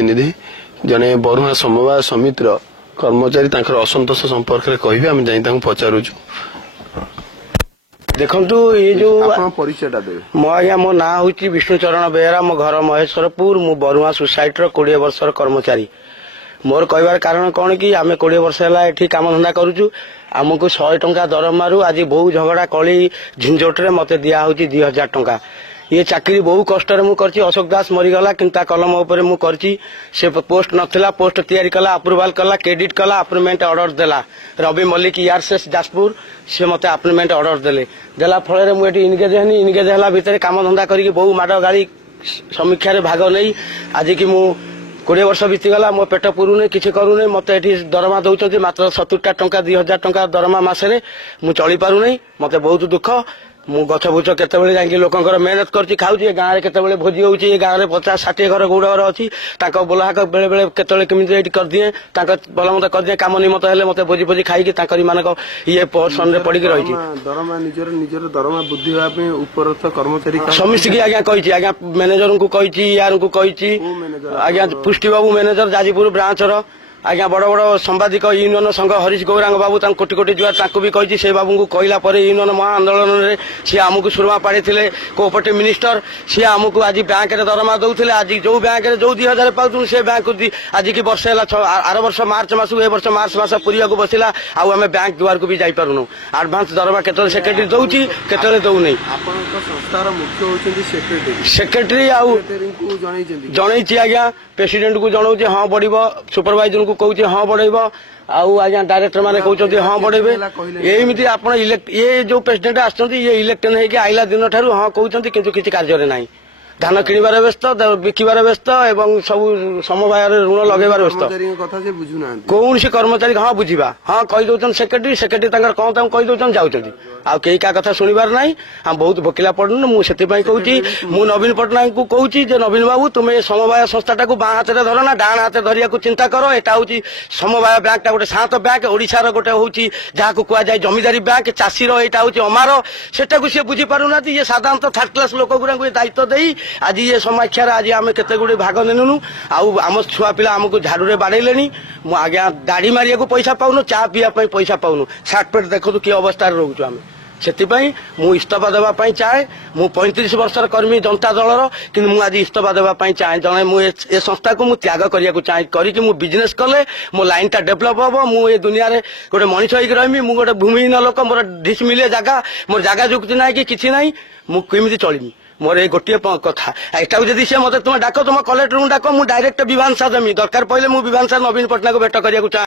प्रतिनिधि जने बरुआ समवाय समितिर कर्मचारी असंतोष संपर्क में कहे आम जा पचारूचु। देखु ये जो परिचय आज्ञा मो ना हूँ विष्णुचरण बेहरा मो घर महेश्वरपुर मु बरुआ सोसाइटी 20 वर्षर कर्मचारी। मोर कहबार कारण कौन कि आम 20 वर्ष है काम धंदा करुचु। आमको 100 टंका दरमारू आज बहु झगड़ा कली झिंझोट रे मते दिया हूँ 2000 टंका। ये चाकरी बहु कष्ट मु करची। अशोक दास मरीगला किंता कलम उपर मु करची। से पोस्ट नथिला पोस्ट तैयारी कला अप्रूवाल कला क्रेडिट कला अपॉइंटमेंट ऑर्डर देला। रवि मल्लिक ईआरसीएस जाजपुर से मते अपॉइंटमेंट ऑर्डर देला फल मुझे इनगेज हनी। इनगेज है भितर काम धंदा करके बहु माड़ गाड़ी समीक्षा रे भाग नहीं आज की मु 20 वर्ष बीतीगला मो पेट पुरुने किसी करूने मत ये दरमा दौरान मात्र 70 टंका 2000 टंका दरमा मसरे मु चली पारुनी। मत बहुत दुख मु गछ बुच केतबेले जाके लोकंकर मेहनत करची खाऊची। गाँव में केतबेले भोजी होउची। गाँव में 50-60 घर गौड़ घर अच्छी बोलाहाक बेले बेले केतबेले केमिति कर दिए भल मत कर दिए काम निमत हेले मत भोजी भोजी खाई मानक ये पोर्सन रे पड़ी रही दरमा निजर दरमा बुद्धि होगा उपरस्थ कर्मचारी समिति आज्ञा कही आज्ञा मैनेजर को कही यार को कही आज्ञा पुष्टि बाबू मैनेजर जाजीपुर ब्रांच आज्ञा बड़ बड़ संवादिक यूनियन संघ हरीश गौरांग बाबू कोटि कोटि जुआर भी कही से बाबू को कहला यूनियन महा आंदोलन में सी आमको सुरमा पाड़ी कोऑपरेटिव मिनिस्टर सी आमको आज बैंक रे दरमा दौले। आज जो बैंक रे जो 2000 पाऊँ से बैंक आज की वर्ष है आर वर्ष मार्च मस ए वर्ष मार्च मस पूरा को बसला आम बैंक द्वार को भी जापरूनु। आडभांस दरमा केत सेक्रेटरी दौची केत दौनी। संस्थार मुख्य सेक्रेटरी जनई आज्ञा प्रेसिडेंट को जनाऊँ हाँ बढ़ सुपरवाइजर को कहूँ हाँ बढ़ेब आज्ञा डायरेक्टर मैंने कहते हाँ बढ़ेबे। एमती आप ये जो प्रेसिडेंट आसछंती ये इलेक्शन होगी आइला दिन ठारू हाँ कहते किंतु किसी कार्य ना धान किणवार व्यस्त बिकबार व्यस्त एवं सब समवाय ऋण लगेबार व्यस्त। कौन सी कर्मचारी हाँ बुझा हाँ कहीदे सेक्रेटरी कौन कहीदे जाऊँच आ कई क्या कथा शुणवार ना। हम बहुत भोकिला पड़न मुझे कहूँ मु नवीन पट्टनायक को कहूँ नवीन बाबू तुम्हें समवाय संस्था को बाँ हाथ धर ना डाण हाथ धरिया चिंता कर। यहाँ हूँ समवाय बैंक गोटे शांत बैंक ओडिशार गोटे हूँ जहाँ को कहुए जमीदारी बैंक चाषीर यहाँ हूँ अमार सेटा सी बुझी पारना। ये साधारणतः थर्ड क्लास लोक गुरा दायित्व दे आज ये समाख्यार आज आम केते गुड़े भाग नेनु आम छुआ पिला आमको झाड़ू रे बाड़ेले। मु आज्ञा दाढ़ी मारिया को पैसा पाऊनु चा पीवा पैसा पाऊनु सार्ट पेट देखु कि अवस्था रोचु आम से इस्तीफा देवाई चाहे। मु 35 वर्षर कर्मी जनता दलर कि आज इस्तीफा देवाई चाहे जन मुझे संस्था को त्याग करने चाहे करके मु बिजनेस कले मो लाइन टा डेभलप हम मुझे दुनिया रे गोटे मनीष होगी रही मु गोटे भूमिहीन लोक मोर ढिस मिले जगह मोर जगह जुक्ति ना कि किसी ना मुझे चलमी मोर ये गोटे कथा यहाँ जब सी मत तुम डाक तुम कलेक्टर डाक मुझे डायरेक्ट विधानसभा देमी दरकार पड़े मुझे विधानसभा नवीन पट्टनायक भेट करने चाहे।